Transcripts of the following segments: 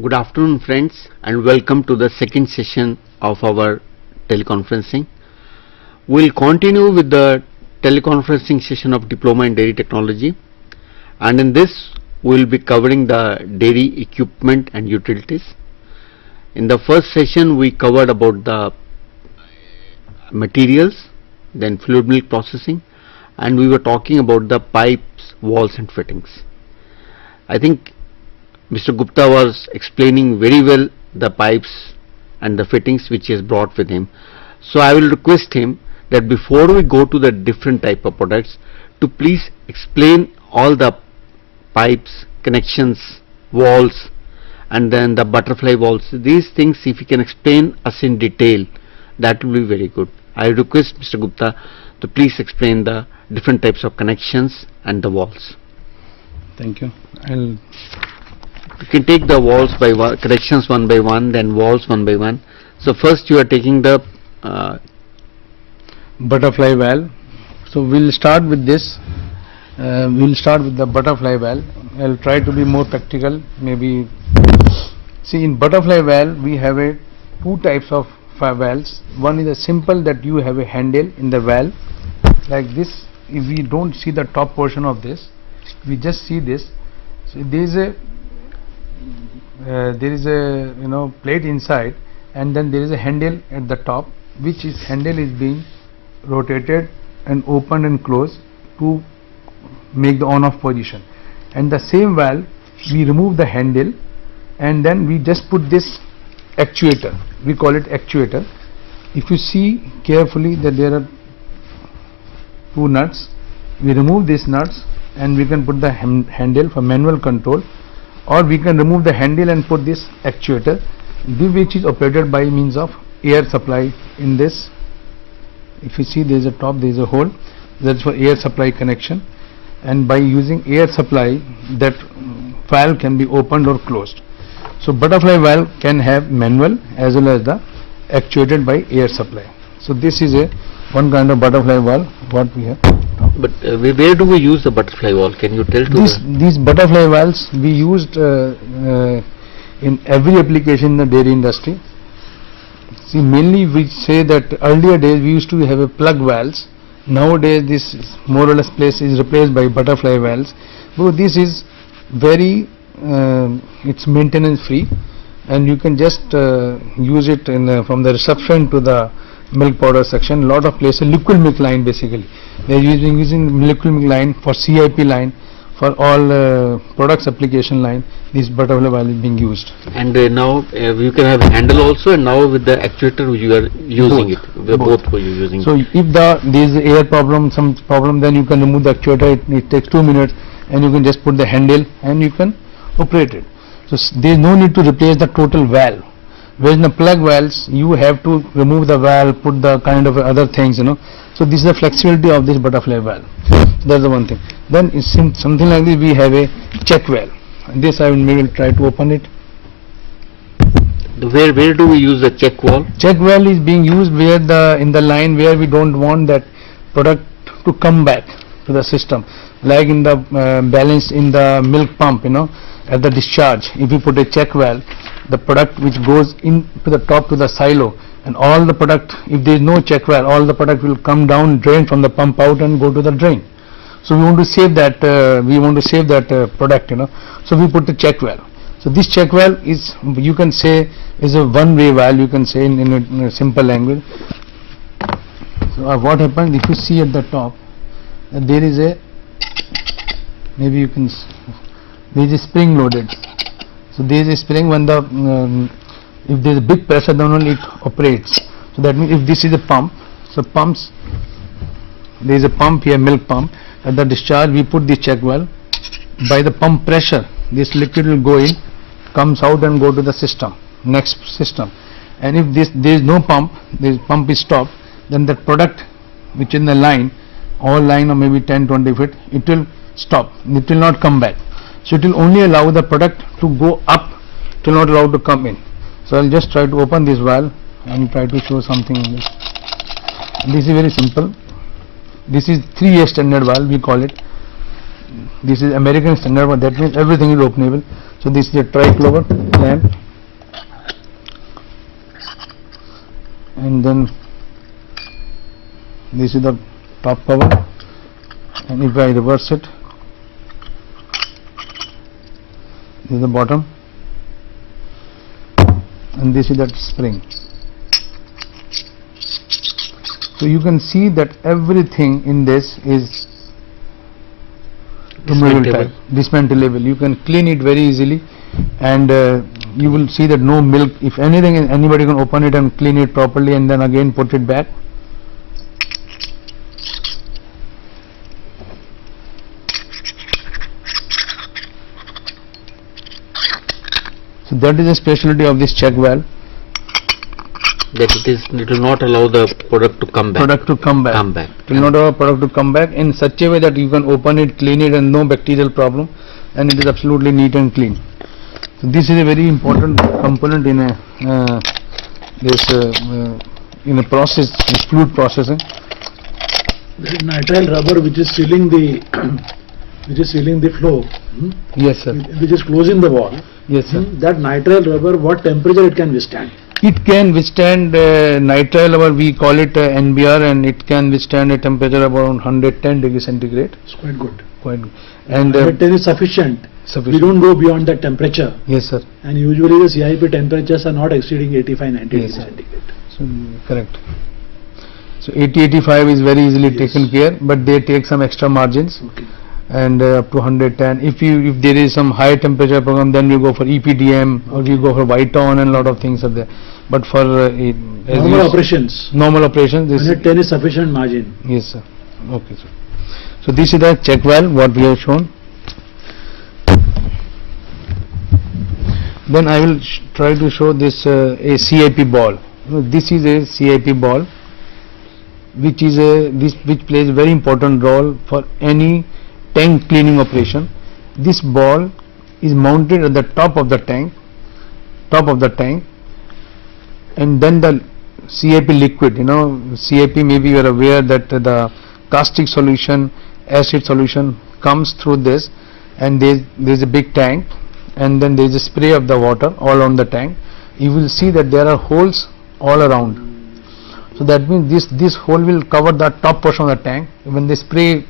Good afternoon, friends, and welcome to the second session of our teleconferencing. We'll continue with the teleconferencing session of Diploma in Dairy Technology, and in this we'll be covering the dairy equipment and utilities. In the first session we covered about the materials, then fluid milk processing, and we were talking about the pipes, valves and fittings. I think Mr. Gupta was explaining very well the pipes and the fittings which he has brought with him. So I will request him that before we go to the different type of products, to please explain all the pipes, connections, valves, and then the butterfly valves. These things, if you can explain us in detail, that will be very good. I request Mr. Gupta to please explain the different types of connections and the valves. Thank you. You can take the valves by connections one by one, then valves one by one. So first you are taking the Butterfly valve. So we'll start with this. We'll start with the butterfly valve. I'll try to be more practical. Maybe see, in butterfly valve we have two types of valves. One is a simple, that you have a handle in the valve like this. If we don't see the top portion of this, we just see this. So there is a plate inside, and then there is a handle at the top, which is handle is being rotated and opened and closed to make the on-off position. And the same valve, we remove the handle and then we just put this actuator. We call it actuator. If you see carefully that there are two nuts, we remove these nuts and we can put the handle for manual control, or we can remove the handle and put this actuator, which is operated by means of air supply in this. If you see, there is a top, there is a hole, that's for air supply connection, and by using air supply that valve can be opened or closed. So butterfly valve can have manual as well as the actuated by air supply. So this is one kind of butterfly valve what we have. But where do we use the butterfly valve? Can you tell to these butterfly valves we used in every application in the dairy industry. See, mainly we say that earlier days we used to have a plug valves. Nowadays this more or less place is replaced by butterfly valves. So this is very it's maintenance free, and you can just use it in from the reception to the milk powder section. Lot of places liquid milk line, basically they are using liquid milk line, for CIP line, for all products application line. This butterfly valve is being used. And now you can have handle also, and now with the actuator you are using both were you using. So if there is air problem, some problem, then you can remove the actuator. It takes 2 minutes, and you can just put the handle and you can operate it. So there is no need to replace the total valve. Whereas in the plug valves you have to remove the valve, put the kind of other things, So this is the flexibility of this butterfly valve. That's the one thing. Then in something like this we have a check valve. This I will maybe try to open it. Where do we use the check valve? Check valve is being used where in the line where we don't want that product to come back to the system, like in the balance in the milk pump, at the discharge. If you put a check valve, the product which goes into the top to the silo, and all the product, if there is no check valve, all the product will come down, drain from the pump out and go to the drain. So we want to save that product, So we put the check valve. So this check valve is, you can say, is a one-way valve, you can say in a simple language. So what happens, if you see at the top, there is a, maybe you can, there is a spring loaded. So there is a spring. When the if there is a big pressure, then only it operates. So that means if this is a pump, so pumps, there is a pump here, milk pump. At the discharge we put the check valve. By the pump pressure, this liquid will go in, comes out and go to the system, next system. And if there is no pump, this pump is stopped, then the product which in the line, all line of maybe 10-20 feet, it will stop, it will not come back. So it will only allow the product to go up, it will not allow to come in. So I will just try to open this valve and try to show something in this. This is very simple. This is 3A standard valve, we call it. This is American standard, but that means everything is openable. So this is a triclover lamp, and then this is the top cover, and if I reverse it, this is the bottom, and this is that spring. So you can see that everything in this is removable type, dismantleable. You can clean it very easily, and you will see that no milk. If anything, anybody can open it and clean it properly, and then again put it back. So that is the specialty of this check valve. That it will not allow the product to come back. Product to come back. It will not allow product to come back in such a way that you can open it, clean it, and no bacterial problem, and it is absolutely neat and clean. So this is a very important component in a in a process, this fluid processing. There is nitrile rubber which is sealing the flow, Yes, sir. which is closing the wall. Yes, sir. That nitrile rubber, what temperature it can withstand? It can withstand nitrile rubber. We call it NBR, and it can withstand a temperature of around 110 degrees centigrade. It's quite good. Quite good. And 110 is sufficient. We sufficient. don't go beyond that temperature. Yes, sir. And usually the CIP temperatures are not exceeding 85-90 degrees sir. centigrade. So, correct. So 80-85 is very easily Yes. taken care, but they take some extra margins, Okay. and up to 110. If there is some high temperature program, then you go for EPDM, or you go for Viton, and lot of things are there. But for Normal operations, normal operations, this 110 is sufficient margin. yes, sir. Okay, sir. So this is the check valve what we have shown. Then I will try to show this a CIP ball. This is a CIP ball, which plays a very important role for any tank cleaning operation. This ball is mounted at the top of the tank, and then the CIP liquid. CIP, maybe you are aware that the caustic solution, acid solution comes through this, and there is a big tank, and then there is a spray of the water all on the tank. You will see that there are holes all around. So that means this hole will cover the top portion of the tank. When the spray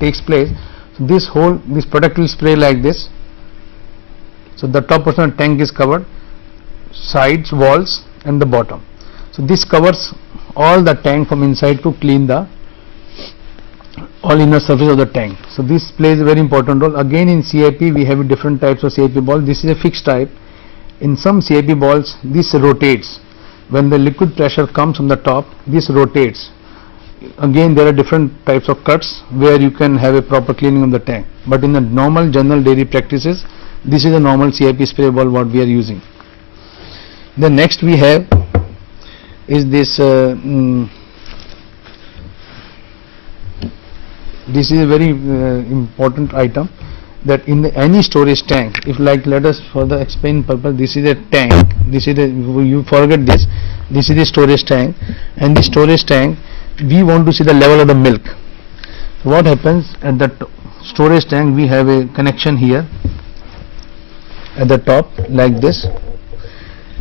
takes place, so this product will spray like this. So the top portion of the tank is covered, sides, walls, and the bottom. So this covers all the tank from inside to clean the all inner surface of the tank. So this plays a very important role. Again, in CIP we have different types of CIP ball. This is a fixed type. In some CIP balls, this rotates. When the liquid pressure comes from the top, this rotates. Again, there are different types of cuts where you can have a proper cleaning of the tank. But in the normal general dairy practices, this is a normal CIP spray ball what we are using. The next we have is this. This is a very important item, that in any storage tank, if like let us further explain purpose, this is a tank, you forget this is the storage tank, and the storage tank we want to see the level of the milk. So what happens at the storage tank, we have a connection here at the top like this,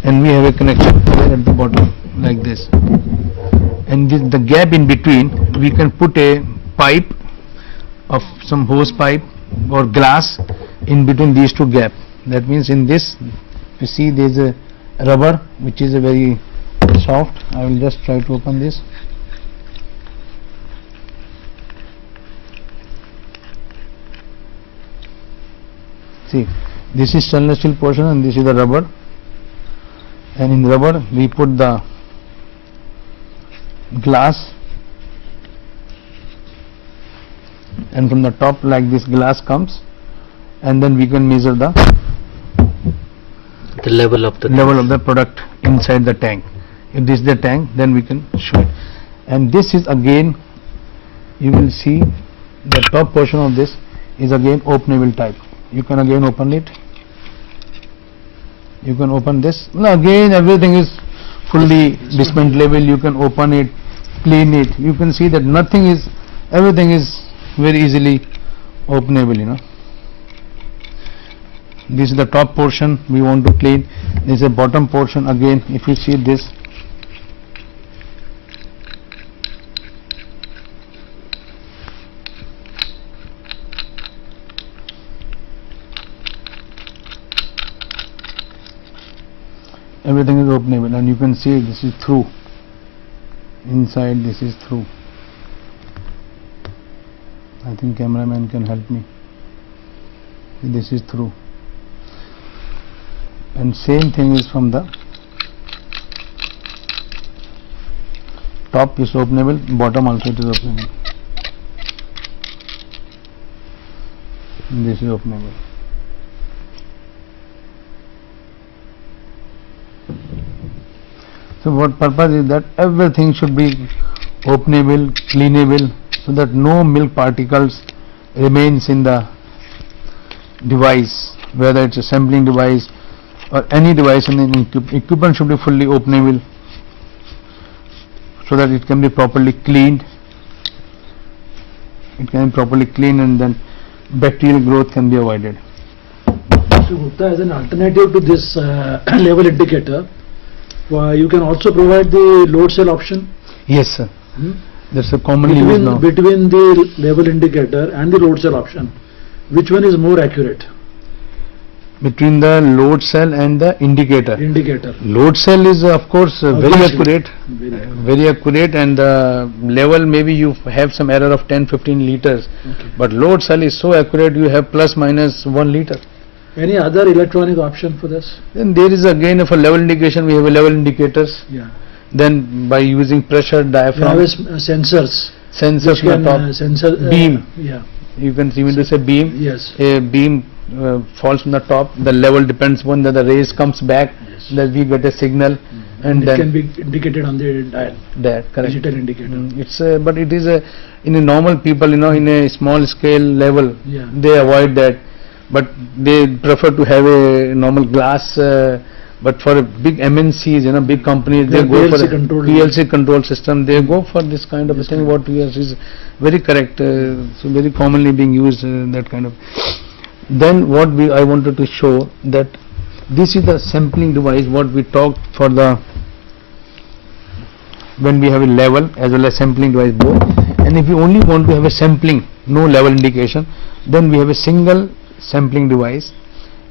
and we have a connection here at the bottom like this, and the gap in between we can put a pipe of some hose pipe or glass in between these two gaps. That means in this you see there is a rubber which is a very soft. I will just try to open this. See, this is stainless steel portion and this is the rubber, and in rubber we put the glass, and from the top like this glass comes, and then we can measure the level of the product inside the tank. If this is the tank, then we can show it. And this is again, you will see the top portion of this is again openable type. You can again open it. You can open this. Now again everything is fully dismantleable. You can open it, clean it. You can see that everything is very easily openable, you know. This is the top portion we want to clean. This is the bottom portion. Again, if you see this, everything is openable, and you can see this is through. Inside this is through. I think cameraman can help me. This is through, and same thing is from the top is openable, bottom also it is openable. This is openable. So what purpose is that everything should be openable, cleanable, so that no milk particles remains in the device, whether it's a sampling device or any device, and equipment should be fully openable, so that it can be properly cleaned. It can be properly cleaned, and then bacterial growth can be avoided. So Gupta, as an alternative to this level indicator, you can also provide the load cell option. Yes, sir. Hmm? That's a commonly used now. Between the level indicator and the load cell option, which one is more accurate? Between the load cell and the indicator. Indicator. Load cell is of course very Obviously. accurate, very accurate, and level maybe you have some error of 10-15 liters, Okay. but load cell is so accurate you have plus minus 1 liter. Any other electronic option for this? Then there is again for level indication we have a level indicators. Yeah. Then by using pressure You have diaphragm sensors. sensors Which on can, the top, sensor, beam. Yeah. You can even to say beam. Yes. A beam falls from the top. The level depends upon that the rays comes back. Yes. That we get a signal, and It then can be indicated on the dial. that correct. Digital indicator. It's but it is in a normal people, you know, in a small scale level, Yeah. they avoid that, but they prefer to have a normal glass. But for a big MNCs, you know, big companies, they Yeah, go for PLC a controlled. PLC control system. They go for this kind of a This thing. kind. What we are is very correct. So very commonly being used that kind of. Then what I wanted to show that this is the sampling device. What we talked for the when we have a level as well as sampling device both. And if you only want to have a sampling, no level indication, then we have a single sampling device.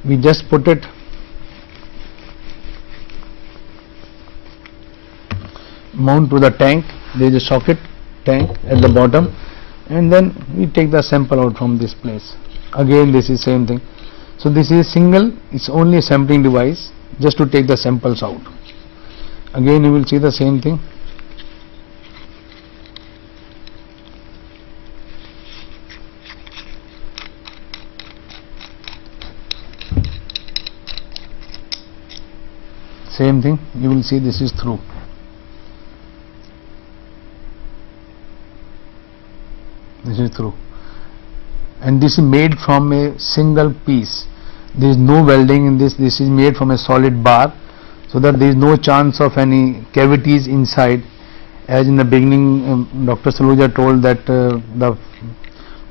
We just put it mount to the tank. There is a socket tank at the bottom, and then we take the sample out from this place. Again this is same thing. So this is single, it's only a sampling device just to take the samples out. Again you will see the same thing. Same thing, you will see this is through. This is through, and this is made from a single piece. There is no welding in this. This is made from a solid bar, so that there is no chance of any cavities inside. As in the beginning, Dr. Saluja told that the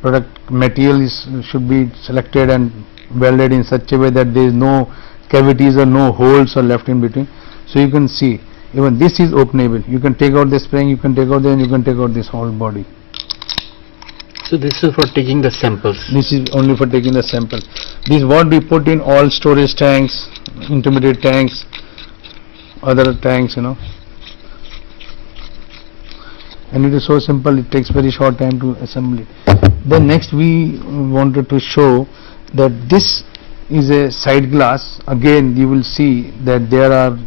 product material should be selected and welded in such a way that there is no cavities or no holes are left in between. So you can see even this is openable. You can take out the spring, you can take out and you can take out this whole body. So this is for taking the samples. This is only for taking the sample. This is what we put in all storage tanks, intermediate tanks, other tanks, you know. And it is so simple, it takes very short time to assemble it. Then next we wanted to show that this is a side glass. Again you will see that there are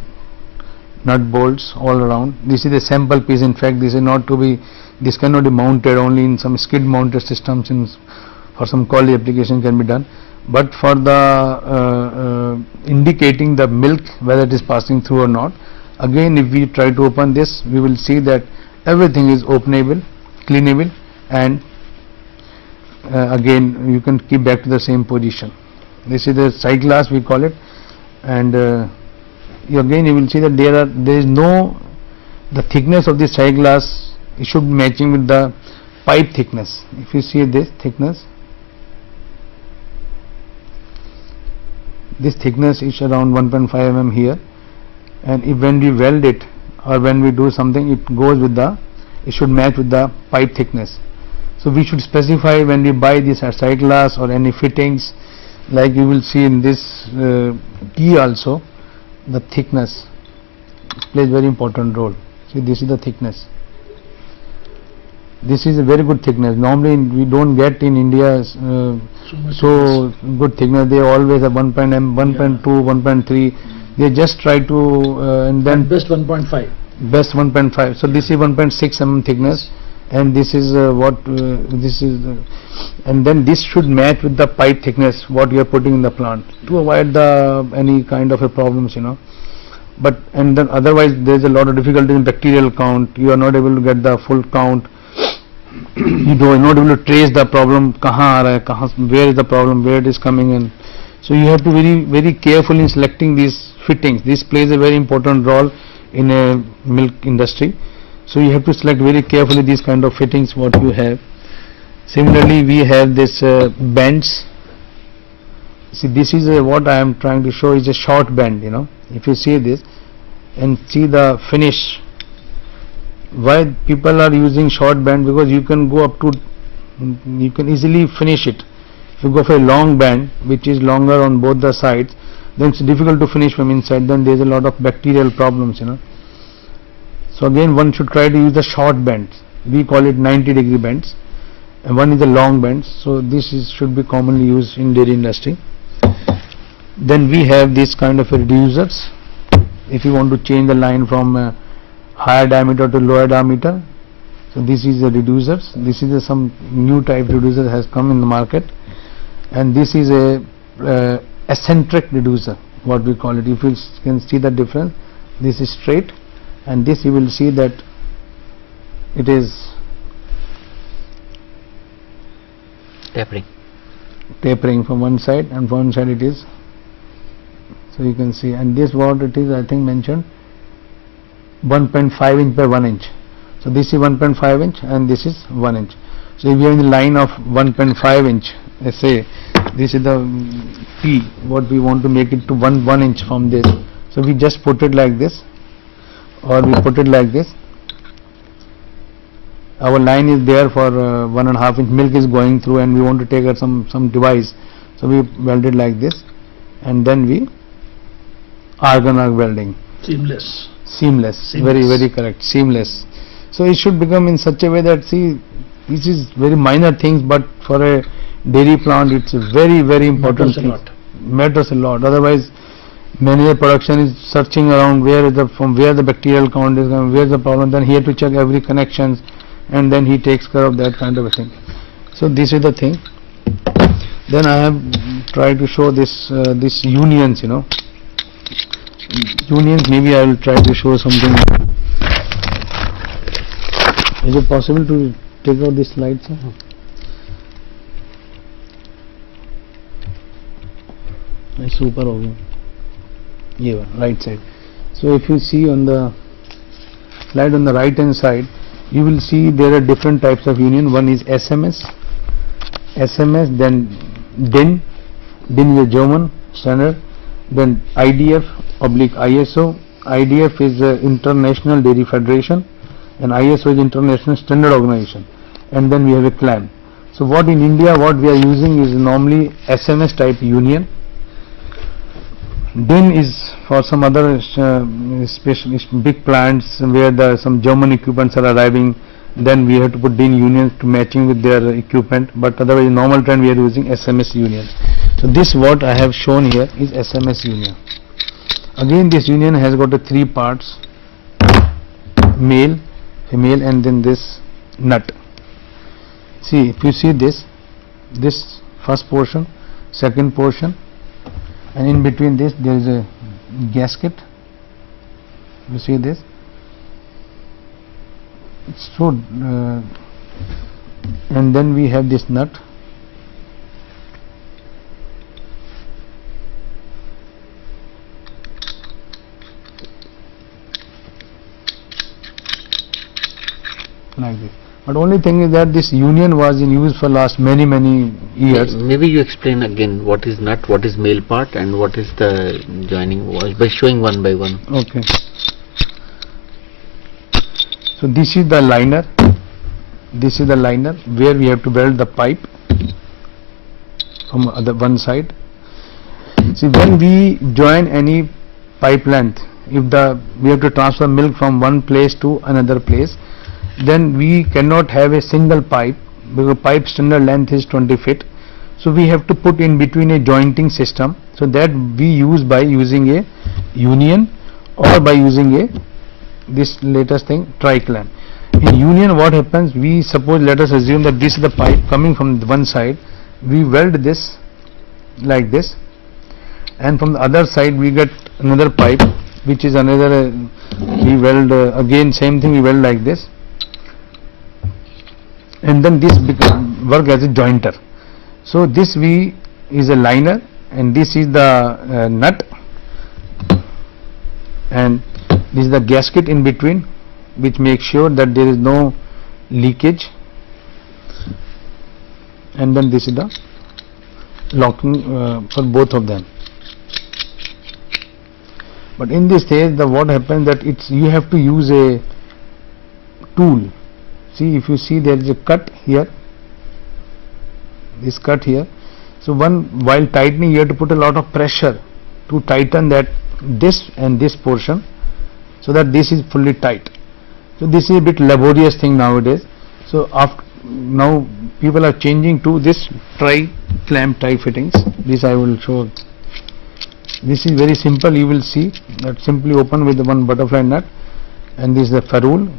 nut bolts all around. This is a sample piece. In fact, this is not to be, this cannot be mounted, only in some skid mounted systems for some quality application can be done. But for the indicating the milk whether it is passing through or not, again if we try to open this, we will see that everything is openable, cleanable, and again you can keep back to the same position. This is the side glass we call it, and again you will see that there is no, the thickness of the side glass, it should be matching with the pipe thickness. If you see this thickness, this thickness is around 1.5 mm here, and if when we weld it or when we do something, it goes with the, it should match with the pipe thickness. So we should specify when we buy this side glass or any fittings, like you will see in this key also, the thickness plays very important role. See, this is the thickness. This is a very good thickness. Normally we don't get in India so good thickness. They always have 1.2, 1.3. They just try to and then Best 1.5. best 1.5. So this is 1.6 mm thickness, and this is this is and then this should match with the pipe thickness what you are putting in the plant to avoid the any kind of a problems, you know. But and then otherwise there is a lot of difficulty in bacterial count. You are not able to get the full count. You are not able to trace the problem, where is the problem, where it is coming in. So you have to very careful in selecting these fittings. This plays a very important role in a milk industry. So you have to select very carefully these kind of fittings what you have. Similarly, we have this bends. See, this is what I am trying to show is a short bend, you know. If you see this and see the finish, why people are using short bend, because you can go up to, you can easily finish it. If you go for a long band which is longer on both the sides, then it's difficult to finish from inside, then there is a lot of bacterial problems, you know. So again one should try to use the short bends. We call it 90-degree bends, and one is the long bends. So this is should be commonly used in dairy industry. Then we have this kind of reducers. If you want to change the line from higher diameter to lower diameter, so this is the reducers. This is some new type reducer has come in the market, and this is a eccentric reducer, what we call it. If you can see the difference, this is straight, and this you will see that it is tapering from one side, and from one side it is. So you can see, and this what it is, I think mentioned 1.5 inch by 1 inch. So this is 1.5 inch and this is 1 inch. So if you are in the line of 1.5 inch, let's say this is the P, what we want to make it to 1 inch from this. So we just put it like this, or we put it like this. Our line is there for 1.5 inch, milk is going through, and we want to take some device. So we weld it like this, and then we argon arc welding. Seamless. Very correct. Seamless. So it should become in such a way that, see, this is very minor things, but for a dairy plant it's a very important thing. Matters a lot. Otherwise manager production is searching around where is the bacterial count is coming, where is the problem, then he has to check every connections, and then he takes care of that kind of a thing. So this is the thing. Then I have tried to show this this unions, you know. Unions, maybe I will try to show something. Is it possible to take out this slide, sir? Super हो गया ये right side. So if you see on the slide on the right hand side, you will see there are different types of union. One is SMS, then DIN is a German standard, then IDF/ISO. IDF is International Dairy Federation, and ISO is International Standard Organization, and then we have a CLAM. So what in India what we are using is normally SMS type union. DIN is for some other big plants where some German equipments are arriving, then we have to put DIN unions to matching with their equipment, but otherwise in normal trend we are using SMS union. So this what I have shown here is SMS union. Again this union has got the 3 parts, male, female, and then this nut. See, if you see this first portion, second portion, and in between this there is a gasket. You see this? So and then we have this nut. Like this. But only thing is that this union was in use for last many years. Maybe you explain again what is nut, what is male part, and what is the joining by showing one by one. Okay. So this is the liner. This is the liner where we have to weld the pipe from the one side. See, when we join any pipe length, if we have to transfer milk from one place to another place, then we cannot have a single pipe, because pipe standard length is 20 feet. So we have to put in between a jointing system, so that we use by using a union or by using a this latest thing, tri-clamp. In union, what happens, we suppose, let us assume that this is the pipe coming from the one side, we weld this like this, and from the other side we get another pipe which is another, we weld again same thing, we weld like this, and then this work as a jointer. So this is a liner, and this is the nut, and this is the gasket in between, which makes sure that there is no leakage, and then this is the locking for both of them. But in this stage, what happens that you have to use a tool. See, if you see, there is a cut here, this cut here. So while tightening, you have to put a lot of pressure to tighten this and this portion, so that this is fully tight. So this is a bit laborious thing nowadays. So now people are changing to this tri-clamp tie fittings. This I will show. This is very simple. You will see that simply open with the one butterfly nut, and this is the ferrule.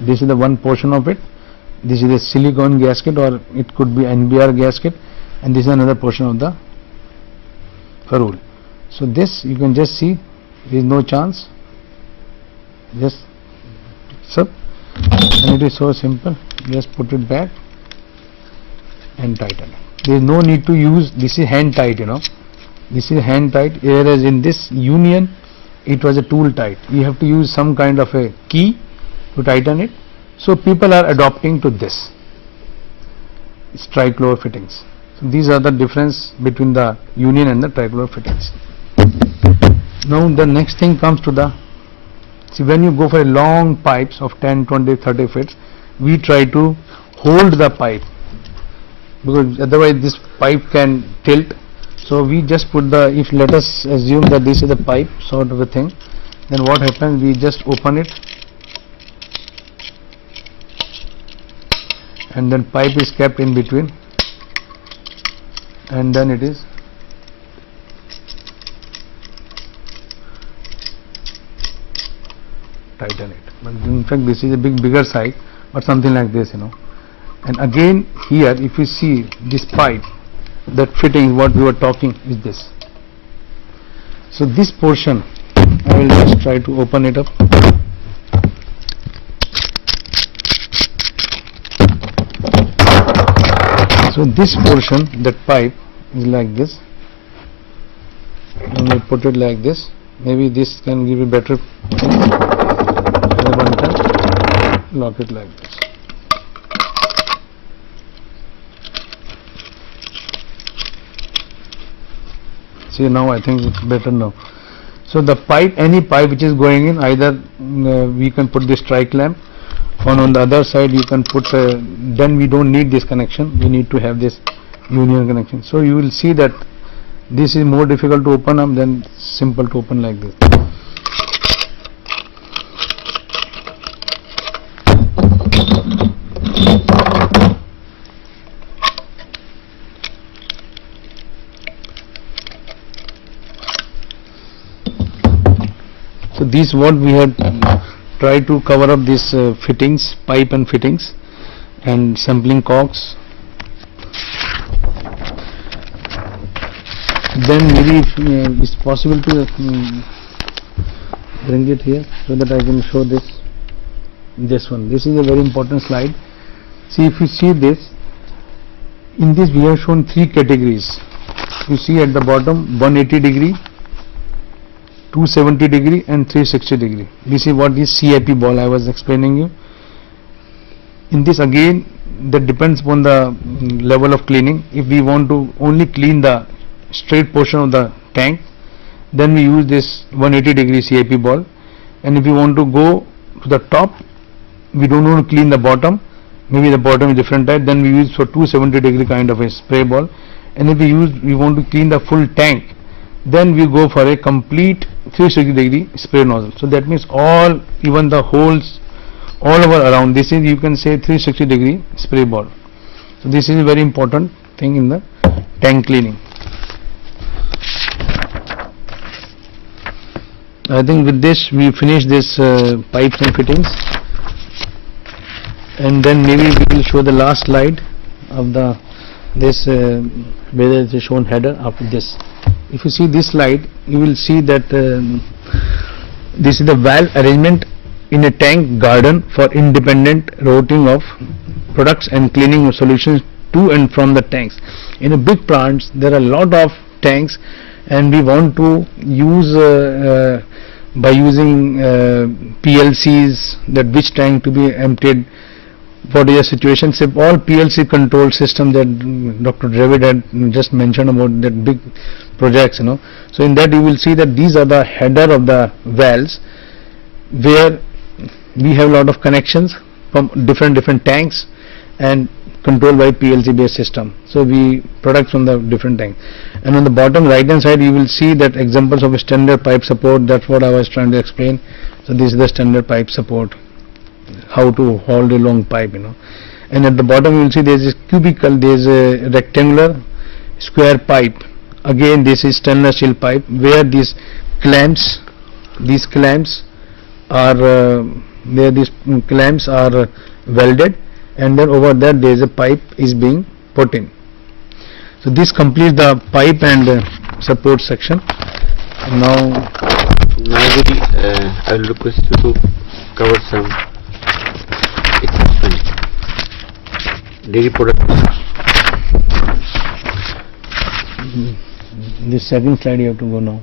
This is the one portion of it. This is a silicone gasket, or it could be NBR gasket, and this is another portion of the ferrule. So this you can just see, there is no chance. Just sub, and it is so simple. Just put it back and tighten it. There is no need to use, this is hand tight, this is hand tight, whereas in this union it was a tool tight. You have to use some kind of a key to tighten it. So people are adopting to this. It's trichlor fittings. So these are the difference between the union and the trichlor fittings. Now the next thing comes to the, see, when you go for a long pipes of 10, 20, 30 feet, we try to hold the pipe, because otherwise this pipe can tilt. So we just put if let us assume that this is the pipe sort of a thing, then what happens, we just open it, and then pipe is kept in between, and then it is tighten it. But in fact this is a bigger size, but something like this, And again here, if you see this pipe, that fitting, what we were talking is this. So this portion, I will just try to open it up. So this portion, that pipe is like this, and we put it like this. Maybe this can give a better thing. Lock it like this. See, now I think it's better now. So the pipe, any pipe which is going in, either we can put this tri-clamp, on the other side you can put, then we don't need this connection, we need to have this union connection. So you will see that this is more difficult to open up than simple to open like this. So this what we have tried to cover up this fittings, pipe and fittings, and sampling cocks. Then maybe if it's possible to bring it here so that I can show this one. This is a very important slide. See, if you see this, in this we have shown 3 categories. You see at the bottom 180 degree, 270 degree and 360 degree. This is what is CIP ball I was explaining you. In this again, that depends upon the level of cleaning. If we want to only clean the straight portion of the tank, then we use this 180 degree CIP ball. And if we want to go to the top, we don't want to clean the bottom, maybe the bottom is different type, then we use for 270 degree kind of a spray ball. And if we want to clean the full tank, then we go for a complete 360 degree spray nozzle. So that means all, even the holes all over around, this is, you can say, 360 degree spray ball. So this is a very important thing in the tank cleaning. I think with this we finish this pipes and fittings, and then maybe we will show the last slide of the this where it is shown header after this. If you see this slide, you will see that this is the valve arrangement in a tank garden for independent routing of products and cleaning of solutions to and from the tanks. In a big plants there are a lot of tanks, and we want to use by using PLCs, that which tank to be emptied, what is the situation. So all PLC control system that Dr. Dravid had just mentioned about, that big projects, you know. So in that you will see that these are the header of the valves, where we have a lot of connections from different tanks and controlled by PLC based system. So we products from the different tanks. And on the bottom right hand side you will see that examples of a standard pipe support. That's what I was trying to explain. So this is the standard pipe support, how to hold a long pipe, you know. And at the bottom you will see there is a cubical, there is a rectangular square pipe. Again this is stainless steel pipe, where these clamps are welded, and then over that there is a pipe is being put in. So this completes the pipe and support section. Now I will request you to cover some equipment, dairy products. This second slide you have to go now.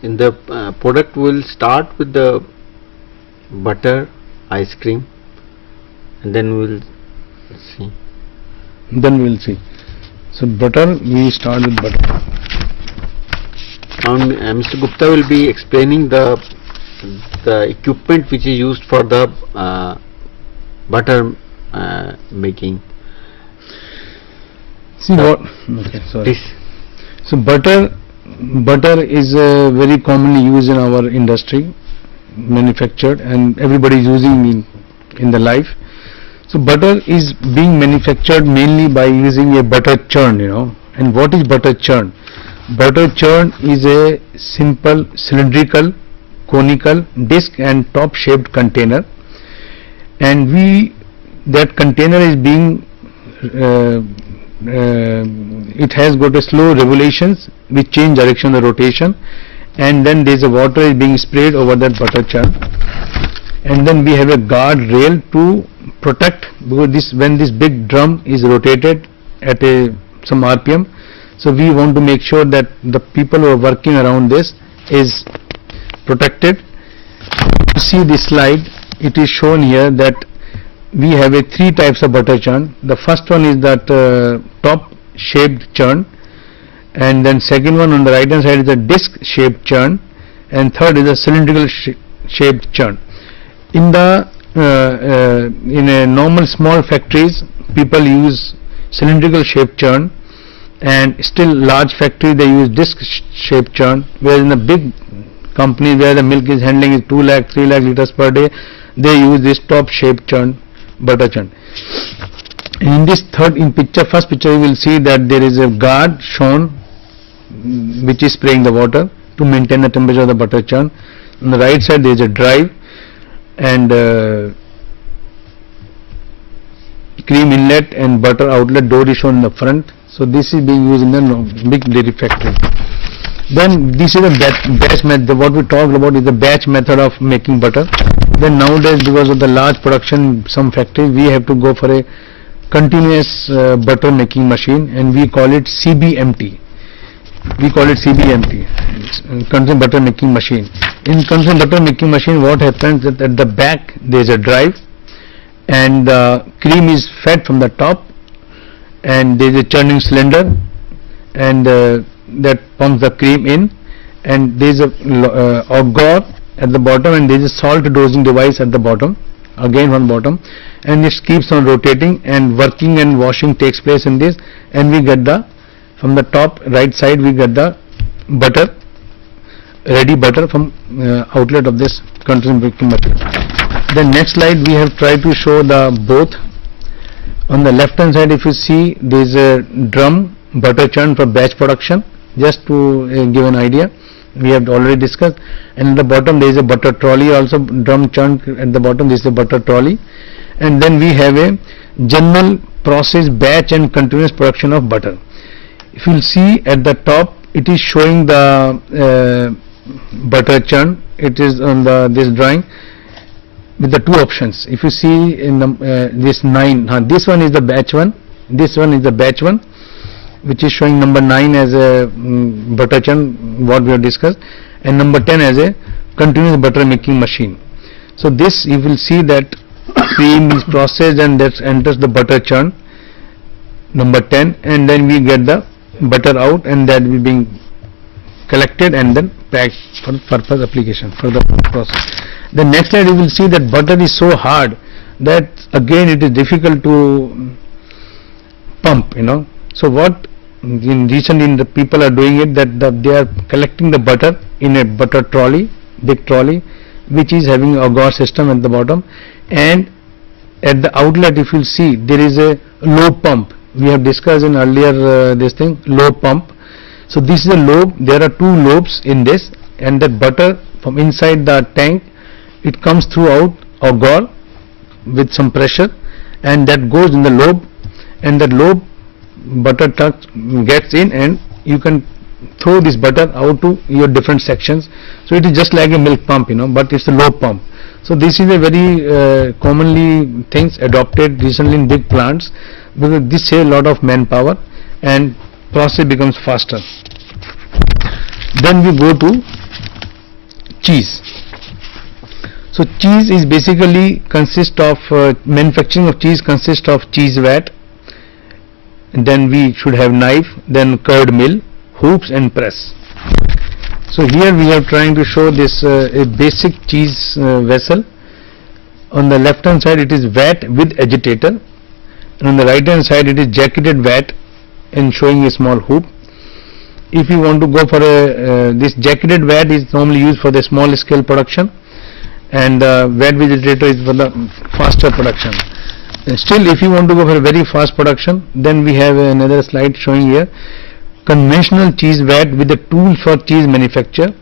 In the product, we'll start with the butter ice cream, and then we'll see. Then we will see. So butter, we start with butter. And Mr. Gupta will be explaining the equipment which is used for the butter making. See what? Okay, sorry. Please. So butter is very commonly used in our industry, manufactured, and everybody is using in the life. So butter is being manufactured mainly by using a butter churn, you know. And what is butter churn? Butter churn is a simple cylindrical, conical, disc and top shaped container, and that container is being it has got a slow revolutions which change direction of the rotation, and then there is a water is being sprayed over that butter churn, and then we have a guard rail to protect, because when this big drum is rotated at some RPM, so we want to make sure that the people who are working around this is protected. You see this slide, it is shown here that we have three types of butter churn. The first one is that top shaped churn, and then second one on the right hand side is a disc shaped churn, and third is a cylindrical shaped churn. In a normal small factories, people use cylindrical shaped churn, and still large factory they use disc shaped churn, whereas in the big company where the milk is handling is 2 lakh 3 lakh liters per day, they use this top shaped churn, butter churn. In this first picture you will see that there is a guard shown which is spraying the water to maintain the temperature of the butter churn. On the right side there is a drive and cream inlet and butter outlet door is shown in the front. So this is being used in the big dairy factory. Then this is a batch method. What we talked about is the batch method of making butter. Then nowadays, because of the large production, some factories, we have to go for a continuous butter making machine, and we call it CBMT. We call it CBMT, continuous butter making machine. In continuous butter making machine, what happens that at the back there is a drive, and the cream is fed from the top, and there is a churning cylinder, and that pumps the cream in, and there is a agar at the bottom, and there is a salt dosing device at the bottom, again on bottom, and it keeps on rotating, and working and washing takes place in this, and we get the, from the top right side we get the butter, ready butter from outlet of this continuous baking machine. The next slide we have tried to show the both. On the left hand side, if you see, there is a drum butter churn for batch production, just to give an idea, we have already discussed. And at the bottom there is a butter trolley, also drum churn at the bottom, this is a butter trolley. And then we have a general process batch and continuous production of butter. If you will see at the top, it is showing the butter churn, it is on this drawing with the two options. If you see in the, this 9, this one is the batch one, this one is the batch one, which is showing number 9 as a butter churn, what we have discussed, and number 10 as a continuous butter making machine. So this you will see that cream is processed and that enters the butter churn, number 10, and then we get the butter out, and that will be collected and then packed for purpose application for the process. The next slide you will see that butter is so hard that again it is difficult to pump, So what recently the people are doing it, that they are collecting the butter in a butter trolley, big trolley, which is having a agar system at the bottom, and at the outlet if you see there is a lobe pump. We have discussed in earlier this thing, lobe pump. So this is a lobe, there are 2 lobes in this, and that butter from inside the tank, it comes throughout agar with some pressure, and that goes in the lobe, and that lobe butter gets in, and you can throw this butter out to your different sections. So it is just like a milk pump, but it's a lobe pump. So this is a very commonly things adopted recently in big plants, because this saves a lot of manpower and process becomes faster. Then we go to cheese. So cheese is basically consists of manufacturing of cheese consists of cheese vat, and then we should have knife, then curd mill, hoops and press. So here we are trying to show this a basic cheese vessel. On the left hand side it is vat with agitator, and on the right hand side it is jacketed vat and showing a small hoop. If you want to go for a this jacketed vat is normally used for the small scale production, and vat with agitator is for the faster production. Still, if you want to go for a very fast production, then we have another slide showing here conventional cheese vat with the tools for cheese manufacture.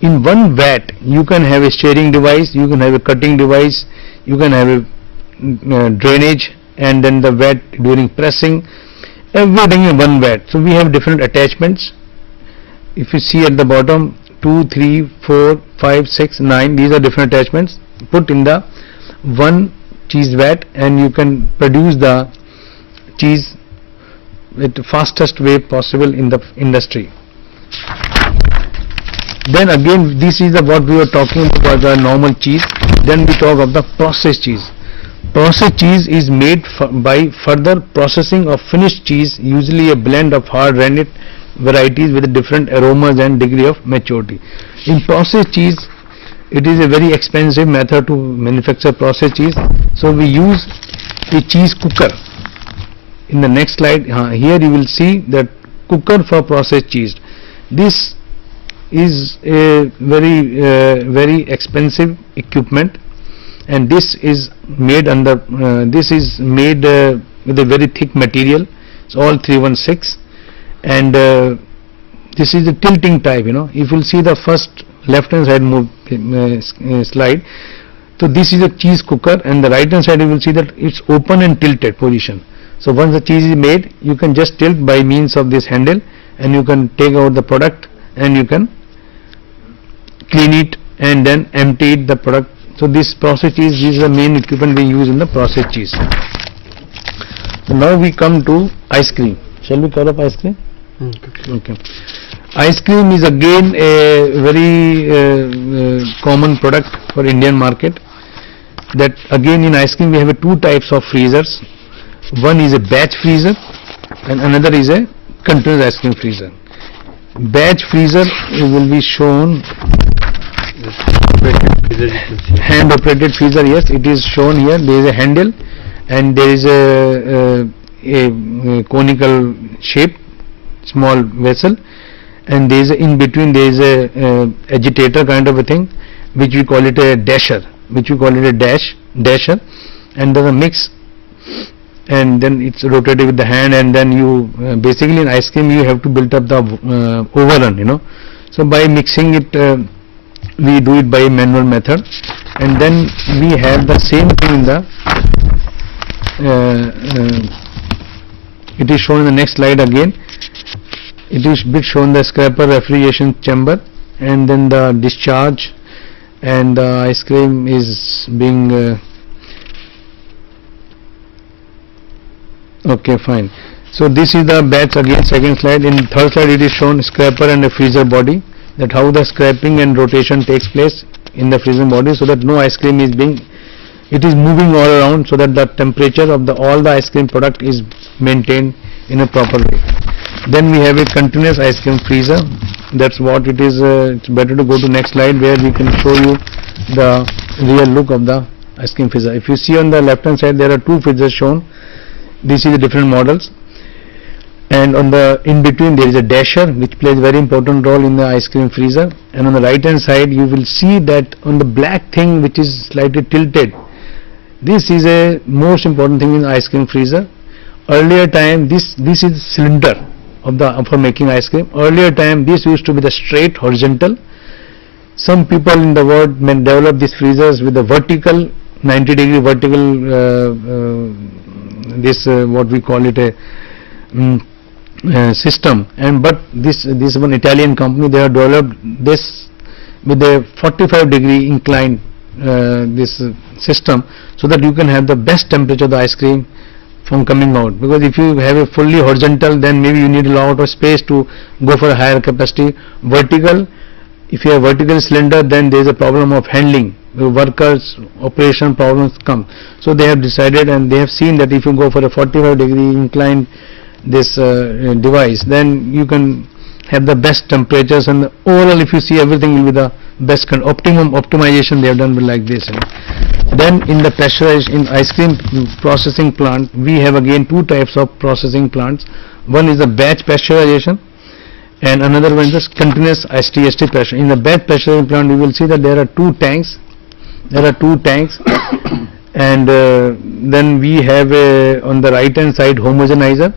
In one vat you can have a stirring device, you can have a cutting device, you can have a drainage, and then the vat during pressing, everything in one vat. So we have different attachments. If you see at the bottom, 2, 3, 4, 5, 6, 9, these are different attachments put in the one cheese vat, and you can produce the cheese with the fastest way possible in the industry. Then again, this is what we were talking about, the normal cheese. Then we talk of the processed cheese. Processed cheese is made by further processing of finished cheese, usually a blend of hard rennet varieties with different aromas and degree of maturity. In processed cheese, it is a very expensive method to manufacture processed cheese, so we use a cheese cooker. In the next slide, here you will see that cooker for processed cheese. This is a very expensive equipment, and this is made under with a very thick material. It's all 316, and this is a tilting type. If you will see the first left hand side slide, so this is a cheese cooker, and the right hand side you will see that it's open and tilted position. So once the cheese is made, you can just tilt by means of this handle, and you can take out the product and you can clean it and then empty it, the product. So this process cheese is the main equipment we use in the process cheese. So now we come to ice cream. Shall we cover up ice cream? Okay. Ice cream is again a very common product for Indian market. That again in ice cream we have two types of freezers. One is a batch freezer and another is a continuous ice cream freezer. Batch freezer will be shown. Hand operated freezer, yes, it is shown here. There is a handle and there is a conical shape, small vessel, and there is in between there is a agitator kind of a thing, which we call it a dasher, dasher, and then a mix, and then it's rotated with the hand, and then you basically in ice cream you have to build up the overrun, you know. So by mixing it, we do it by a manual method, and then we have the same thing in the it is shown in the next slide again. It is bit shown the scraper refrigeration chamber, and then the discharge, and the ice cream is being okay, fine. So this is the batch again, second slide. In third slide it is shown scraper and a freezer body, that how the scraping and rotation takes place in the freezer body, so that no ice cream is being, it is moving all around, so that the temperature of the all the ice cream product is maintained in a proper way. Then we have a continuous ice cream freezer. That's what it is. It's better to go to next slide where we can show you the real look of the ice cream freezer. If you see on the left hand side, there are two freezers shown. These are the different models, and on the in between there is a dasher which plays very important role in the ice cream freezer, and on the right hand side you will see that on the black thing which is slightly tilted, this is a most important thing in the ice cream freezer. Earlier time this is cylinder of the for making ice cream. Earlier time this used to be the straight horizontal. Some people in the world may develop these freezers with the vertical 90-degree vertical what we call it a system, and but this one Italian company, they have developed this with a 45-degree incline this system, so that you can have the best temperature of the ice cream from coming out. Because if you have a fully horizontal, then maybe you need a lot of space to go for a higher capacity. Vertical, if you have vertical cylinder, then there is a problem of handling. The workers operation problems come. So they have decided, and they have seen that if you go for a 45-degree incline this device, then you can have the best temperatures, and overall if you see everything will be the best optimum optimization they have done with like this. Then in the pressurized in ice cream processing plant, we have again two types of processing plants. One is the batch pressurization and another one is continuous ST pressure. In the batch pressurization plant you will see that there are two tanks. And then we have on the right hand side homogenizer,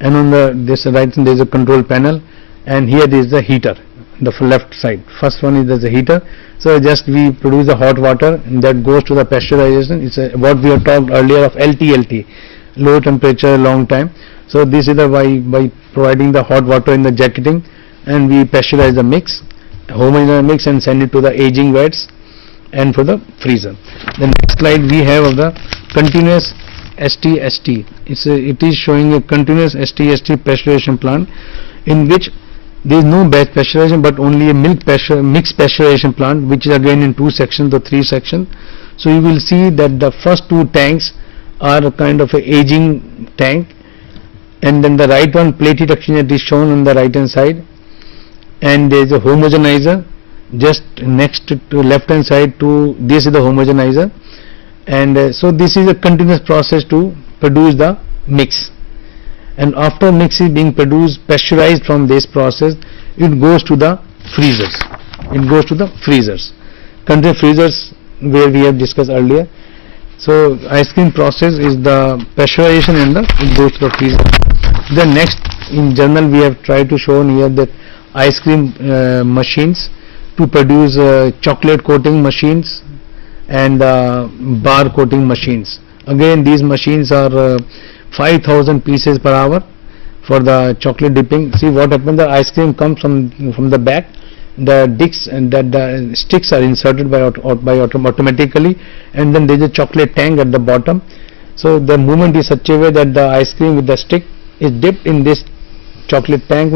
and on this right hand there is a control panel, and here there is the heater, the left side. First one is the heater. So just we produce the hot water, and that goes to the pasteurization. It's what we have talked earlier of LT, low temperature, long time. So this is the by providing the hot water in the jacketing, and we pasteurize the mix, homogenize mix, and send it to the aging vats and for the freezer. The next slide we have of the continuous ST. It is showing a continuous ST pasteurization plant, in which there is no batch pasteurization but only a mixed pasteurization plant, which is again in two sections or three sections. So you will see that the first two tanks are a kind of a aging tank, and then the right one plate heat exchanger is shown on the right hand side, and there is a homogenizer just next to left hand side to this is the homogenizer, and so this is a continuous process to produce the mix, and after mix is being produced, pasteurized from this process, it goes to the freezers. Continuous freezers where we have discussed earlier. So ice cream process is the pasteurization and it goes to the freezer. Then next, in general we have tried to show here that ice cream machines to produce chocolate coating machines and bar coating machines. Again these machines are 5,000 pieces per hour. for the chocolate dipping. See what happens, the ice cream comes from the back, the discs and that the sticks are inserted automatically, and then there is a chocolate tank at the bottom. So the movement is such a way that the ice cream with the stick is dipped in this chocolate tank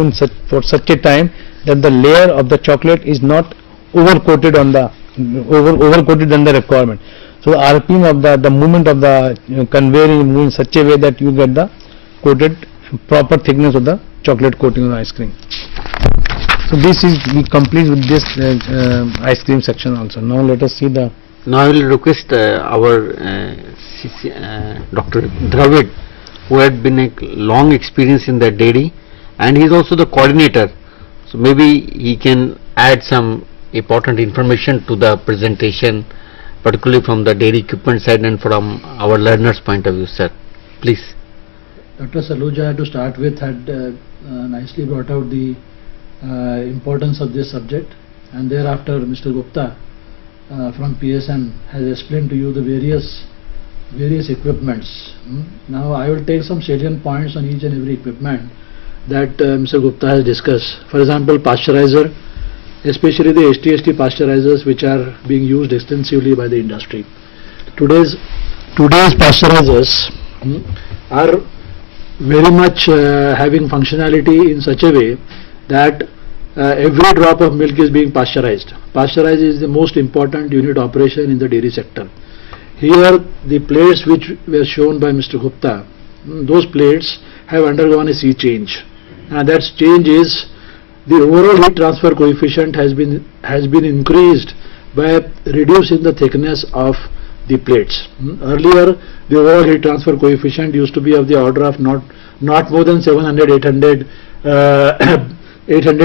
for such a time that the layer of the chocolate is not overcoated on the overcoated than the requirement. So the RPM of the movement of the conveyor is moving in such a way that you get the coated proper thickness of the chocolate coating of the ice cream. So this is we complete with this ice cream section also. Now let us see the. Now I will request our Dr. Dravid, who had been a long experience in the dairy, and he is also the coordinator. So maybe he can add some important information to the presentation, particularly from the dairy equipment side and from our learners' point of view, sir. Please. Dr. Saluja, to start with, had nicely brought out the importance of this subject, and thereafter Mr. Gupta from PSN has explained to you the various equipments. Now I will take some salient points on each and every equipment that Mr. Gupta has discussed. For example, pasteurizer, especially the STST pasteurizers, which are being used extensively by the industry. Today's pasteurizers are very much having functionality in such a way that every drop of milk is being pasteurized. Pasteurized is the most important unit operation in the dairy sector. Here the plates which were shown by Mr. Gupta, those plates have undergone a sea change, and that change is the overall heat transfer coefficient has been increased by reducing the thickness of the plates. Earlier the overall heat transfer coefficient used to be of the order of not more than 700-800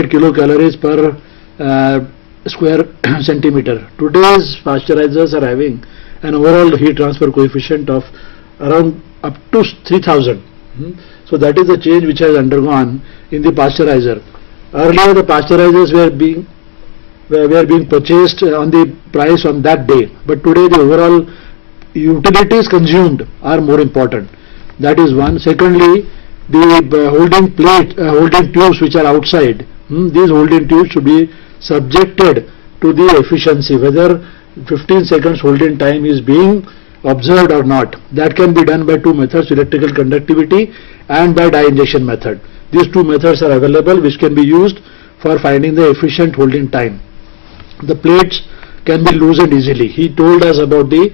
kilocalories per square centimeter. Today's pasteurizers are having an overall heat transfer coefficient of around up to 3000. So that is the change which has undergone in the pasteurizer. Earlier the pasteurizers were being purchased on the price on that day, but today the overall utilities consumed are more important. That is one. Secondly, the holding tubes which are outside, these holding tubes should be subjected to the efficiency, whether 15 seconds holding time is being observed or not. That can be done by two methods, electrical conductivity and by dye injection method. These two methods are available which can be used for finding the efficient holding time. The plates can be loosened easily. He told us about the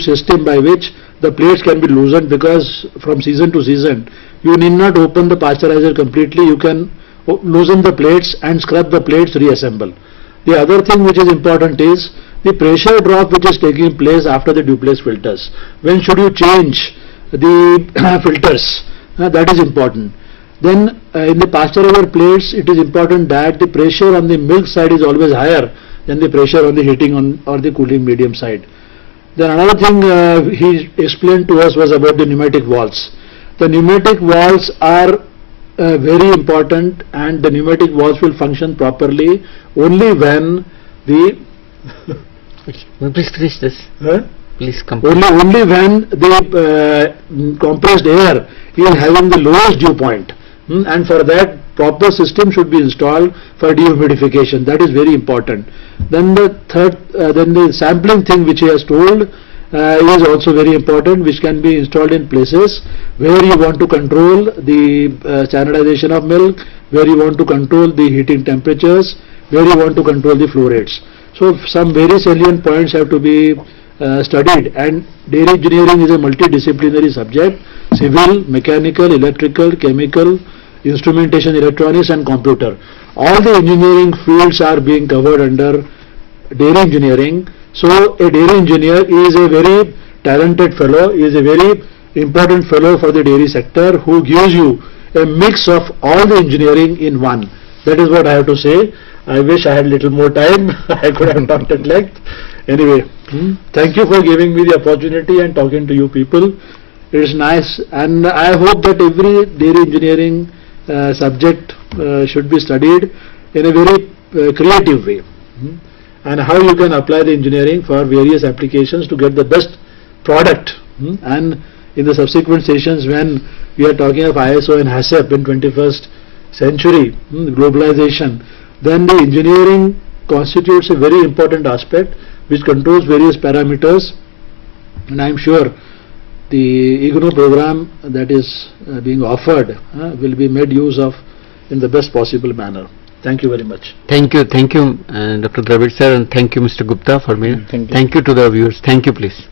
system by which the plates can be loosened, because from season to season you need not open the pasteurizer completely. You can loosen the plates and scrub the plates, reassemble. The other thing which is important is the pressure drop which is taking place after the duplex filters. When should you change the filters? That is important. Then in the pasteurizer plates, it is important that the pressure on the milk side is always higher than the pressure on the heating or the cooling medium side. Then another thing he explained to us was about the pneumatic valves. The pneumatic valves are very important, and the pneumatic valves will function properly only when the Please finish this. Please complete. Only when the compressed air is having the lowest dew point, and for that proper system should be installed for dehumidification. That is very important. Then the third, then the sampling thing which he has told is also very important, which can be installed in places where you want to control the standardization of milk, where you want to control the heating temperatures, where you want to control the flow rates. So some very salient points have to be studied, and dairy engineering is a multidisciplinary subject: civil, mechanical, electrical, chemical, instrumentation, electronics and computer. All the engineering fields are being covered under dairy engineering. So a dairy engineer is a very talented fellow, is a very important fellow for the dairy sector, who gives you a mix of all the engineering in one. That is what I have to say. I wish I had little more time. I could have talked at length. Anyway, thank you for giving me the opportunity and talking to you people. It is nice, and I hope that every dairy engineering subject should be studied in a very creative way, and how you can apply the engineering for various applications to get the best product and in the subsequent sessions when we are talking of ISO and HACCP in 21st century, globalization, then the engineering constitutes a very important aspect which controls various parameters, and I am sure the IGNOU program that is being offered will be made use of in the best possible manner. Thank you very much. Thank you, Dr. Dravid sir, and thank you, Mr. Gupta, for me. Thank you. Thank you to the viewers. Thank you, please.